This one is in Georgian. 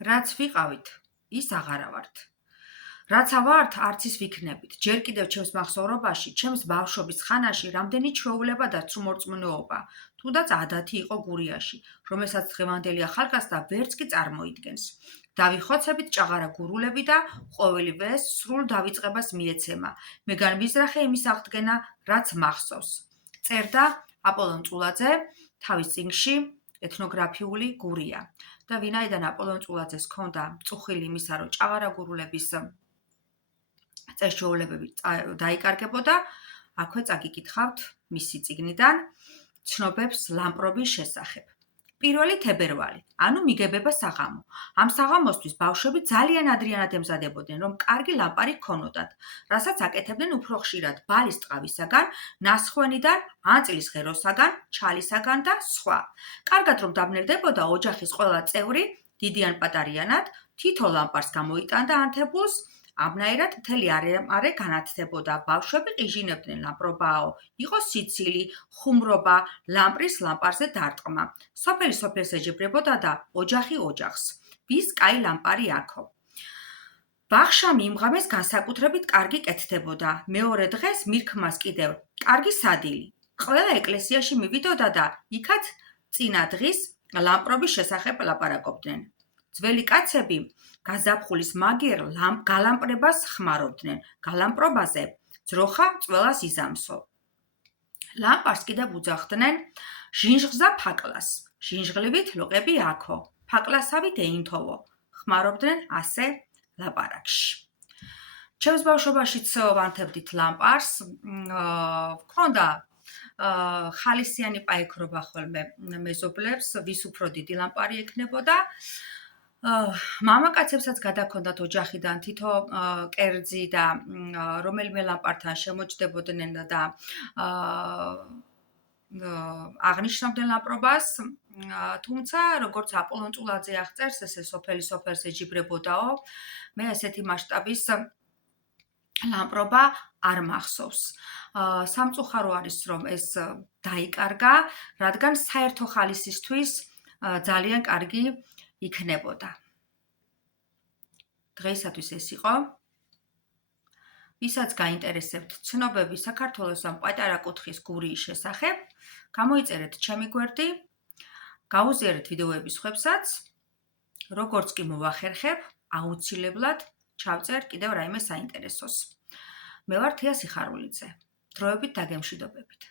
რაც ვიყავით, ის აღარა ვართ. რაცა ვართ, არც ის ვიქნებით. ჯერ კიდევ ჩემს მახსოვრობაში, ჩემს ბავშვობის ხანაში რამდენი ჩვეულება და ცრუმორწმუნოობა, თუნდაც ადათი იყო გურიაში, რომელსაც დღევანდელი ახალგაზრდა ვერც კი წარმოიდგენს. დავიხოცებით ჭაღარა გურულები და ყოველივე სრულ დავიწყებას მიეცემა. მეგან მიზრახე იმის აღდგენა, რაც მახსოვს. წერდა აპოლონ წულაძე თავის წიგნში ეთნოგრაფიული გურია. და ვინაიდან აპოლონ წულაძეს ჰქონდა მწუხილი იმისა, რომ ჭაღარა გურულების წესჩვეულებები დაიკარგებოდა, აქვე წაგიკითხავთ მისი წიგნიდან ცნობებს ლამპრობის შესახებ. 1 თებერვალი, ანუ მიგებება საღამო. ამ საღამოსთვის ბავშვები ძალიან ადრიანად ემზადებოდნენ, რომ კარგი ლამპარი ჰქონოდათ, რასაც აკეთებდნენ უფრო ხშირად ბალის ტყავისაგან, ნასხვენიდან, ან წლის ღეროსაგან, ჩალისაგან და სხვა. კარგად რომ დაბნელდებოდა ოჯახის ყველა წევრი, დიდი ან პატარიანად, თითო ლამპარს გამოიტანდა ანთებულს, ამნაირად მთელი არე განათდებოდა. ბავშვები ყიჟინებდნენ ლამპრობაო, იყო სიცილი, ხუმრობა, ლამპრის ლამპარზე დარტყმა. სოფელი სოფელს ეჯიბრებოდა და ოჯახი ოჯახს. ვის კაი ლამპარი აქო. ბაღშამი იმღამეს განსაკუთრებით კარგი კეთდებოდა. მეორე დღეს მირქმას კიდევ კარგი სადილი. ყველა ეკლესიაში მივიდოდა და იქაც წინა დღის ლამპრობის შესახებ ლაპარაკობდნენ. ძველი კაცები გაზაფხულის მაგიერ გალამპრებას ხმარობდნენ. გალამპრობაზე ძროხა წველას იზამსო. ლამპარს კიდევ უძახდნენ ჟინჟღზა ფაკლას. ჟინჟღლივით ლოყები აქო. ფაკლასავით ეინთოვო. ხმარობდნენ ასე ლაპარაკში. ჩემს ბავშვობაშიც ვანთებდით ლამპარს. ჰქონდა ხალისიანი პაიქრობა ხოლმე მეზობლებს, ვის უფრო დიდი ლამპარი ექნებოდა. მამაკაცებსაც გადაქონდათ ოჯახიდან თითო კერძი და რომელიმე ლამპართან შემოჯდებოდნენ და აღნიშნავდნენ ლამპრობას, თუმცა როგორც აპოლონ წულაძე აღწერს, ესე სოფელი სოფელს ეჯიბრებოდაო, მე ესეთი მასშტაბის ლამპრობა არ მახსოვს. სამწუხარო არის, რომ ეს დაიკარგა, რადგან საერთო ხალისისთვის ძალიან კარგი იქნებოდა. დღეისათვის ეს იყო. ვისაც გაინტერესებთ ცნობები საქართველოს ამ პატარა კუთხის გურიის შესახებ, გამოიწერეთ ჩემი გვერდი, გაუზიარეთ ვიდეოების ხვებსაც, როგორც კი მოვახერხებ, აუცილებლად ჩავწერ კიდევ რაიმე საინტერესოს. მე ვარ თია სიხარულიძე. დროებით დაგემშვიდობებით.